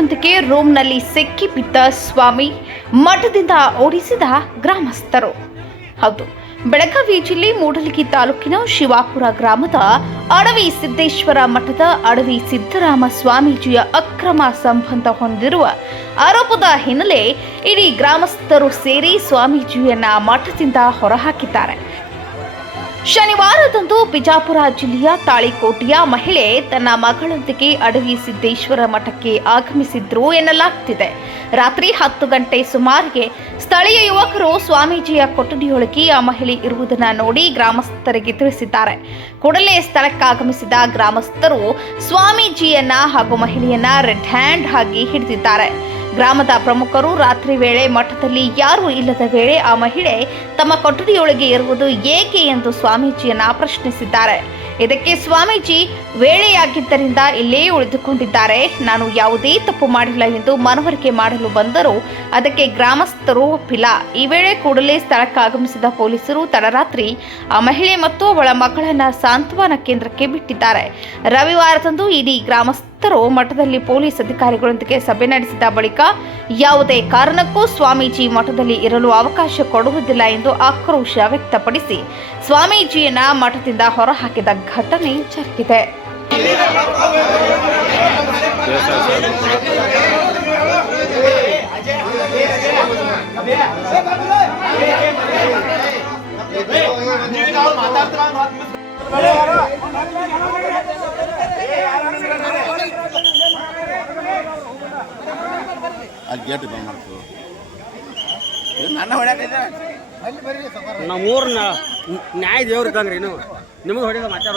ಮಟ್ಟಕ್ಕೆ ರೂಮ್ನಲ್ಲಿ ಸಿಕ್ಕಿ ಬಿದ್ದ ಸ್ವಾಮಿ ಮಠದಿಂದ ಓಡಿಸಿದ ಗ್ರಾಮಸ್ಥರು. ಹೌದು, ಬೆಳಗಾವಿ ಜಿಲ್ಲೆ ಮೂಡಲಗಿ ತಾಲೂಕಿನ ಶಿವಾಪುರ ಗ್ರಾಮದ ಅಡವಿ ಸಿದ್ದೇಶ್ವರ ಮಠದ ಅಡವಿ ಸಿದ್ದರಾಮ ಸ್ವಾಮೀಜಿಯ ಅಕ್ರಮ ಸಂಬಂಧ ಹೊಂದಿರುವ ಆರೋಪದ ಹಿನ್ನೆಲೆ ಇಡೀ ಗ್ರಾಮಸ್ಥರು ಸೇರಿ ಸ್ವಾಮೀಜಿಯನ್ನ ಮಠದಿಂದ ಹೊರಹಾಕಿದ್ದಾರೆ. ಶನಿವಾರದಂದು ಬಿಜಾಪುರ ಜಿಲ್ಲೆಯ ತಾಳಿಕೋಟೆಯ ಮಹಿಳೆ ತನ್ನ ಮಗಳೊಂದಿಗೆ ಅಡವಿ ಸಿದ್ದೇಶ್ವರ ಮಠಕ್ಕೆ ಆಗಮಿಸಿದ್ರು ಎನ್ನಲಾಗ್ತಿದೆ. ರಾತ್ರಿ ಹತ್ತು ಗಂಟೆ ಸುಮಾರಿಗೆ ಸ್ಥಳೀಯ ಯುವಕರು ಸ್ವಾಮೀಜಿಯ ಕೊಠಡಿಯೊಳಗೆ ಆ ಮಹಿಳೆ ಇರುವುದನ್ನ ನೋಡಿ ಗ್ರಾಮಸ್ಥರಿಗೆ ತಿಳಿಸಿದ್ದಾರೆ. ಕೂಡಲೇ ಸ್ಥಳಕ್ಕಾಗಮಿಸಿದ ಗ್ರಾಮಸ್ಥರು ಸ್ವಾಮೀಜಿಯನ್ನ ಹಾಗೂ ಮಹಿಳೆಯನ್ನ ರೆಡ್ ಹ್ಯಾಂಡ್ ಆಗಿ ಹಿಡಿದಿದ್ದಾರೆ. ಗ್ರಾಮದ ಪ್ರಮುಖರು ರಾತ್ರಿ ವೇಳೆ ಮಠದಲ್ಲಿ ಯಾರೂ ಇಲ್ಲದ ವೇಳೆ ಆ ಮಹಿಳೆ ತಮ್ಮ ಕೊಠಡಿಯೊಳಗೆ ಇರುವುದು ಏಕೆ ಎಂದು ಸ್ವಾಮೀಜಿಯನ್ನ ಪ್ರಶ್ನಿಸಿದ್ದಾರೆ. ಇದಕ್ಕೆ ಸ್ವಾಮೀಜಿ, ವೇಳೆಯಾಗಿದ್ದರಿಂದ ಇಲ್ಲೇ ಉಳಿದುಕೊಂಡಿದ್ದಾರೆ. ನಾನು ಯಾವುದೇ ತಪ್ಪು ಮಾಡಿಲ್ಲ ಎಂದು ಮನವರಿಕೆ ಮಾಡಲು ಬಂದರೂ ಅದಕ್ಕೆ ಗ್ರಾಮಸ್ಥರು ಒಪ್ಪಿಲ್ಲ. ಈ ವೇಳೆ ಕೂಡಲೇ ಸ್ಥಳಕ್ಕಾಗಮಿಸಿದ ಪೊಲೀಸರು ತಡರಾತ್ರಿ ಆ ಮಹಿಳೆ ಮತ್ತು ಅವಳ ಮಗಳನ್ನ ಸಾಂತ್ವನ ಕೇಂದ್ರಕ್ಕೆ ಬಿಟ್ಟಿದ್ದಾರೆ. ರವಿವಾರದಂದು ಇಡೀ ಗ್ರಾಮಸ್ಥರು ಮಠದಲ್ಲಿ ಪೊಲೀಸ್ ಅಧಿಕಾರಿಗಳೊಂದಿಗೆ ಸಭೆ ನಡೆಸಿದ ಬಳಿಕ ಯಾವುದೇ ಕಾರಣಕ್ಕೂ ಸ್ವಾಮೀಜಿ ಮಠದಲ್ಲಿ ಇರಲು ಅವಕಾಶ ಕೊಡುವುದಿಲ್ಲ ಎಂದು ಆಕ್ರೋಶ ವ್ಯಕ್ತಪಡಿಸಿ ಸ್ವಾಮೀಜಿಯನ್ನ ಮಠದಿಂದ ಹೊರಹಾಕಿದ ಘಟನೆ ಜರುಗಿದೆ. ಅಲ್ಲಿ ಗೇಟ್ ಬಂದ್ ಮಾಡ್ತೀವಿ ನನ್ನ ಹೊಡ್ಯಾಕೈತೆ ನಮ್ಮೂರ ನ್ಯಾಯ ದೇವ್ರು ಇದ್ದಂಗ್ರಿ ನೀವು ನಿಮಗೆ ಹೊಡಿದ ಮಾತಾಡ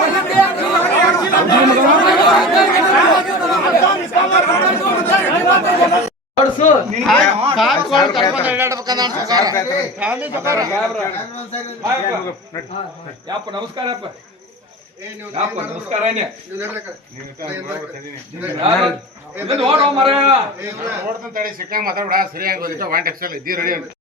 ಹೊಡಿಲ್ರಿ ಯಪ್ಪ ನಮಸ್ಕಾರ ಅಪ್ಪ ಯಪ್ಪ ನಮಸ್ಕಾರ ಏನೇ? ನೋಡೋ ಮರ ನೋಡ್ತಾನೆ ತಡಿ ಸಿಕ್ಕಂಗ್ ಮಾತಾಡ್ಬಿಡ. ಸರಿಯಾಗಿ ಇದ್ದೀರಿ ರೆಡಿ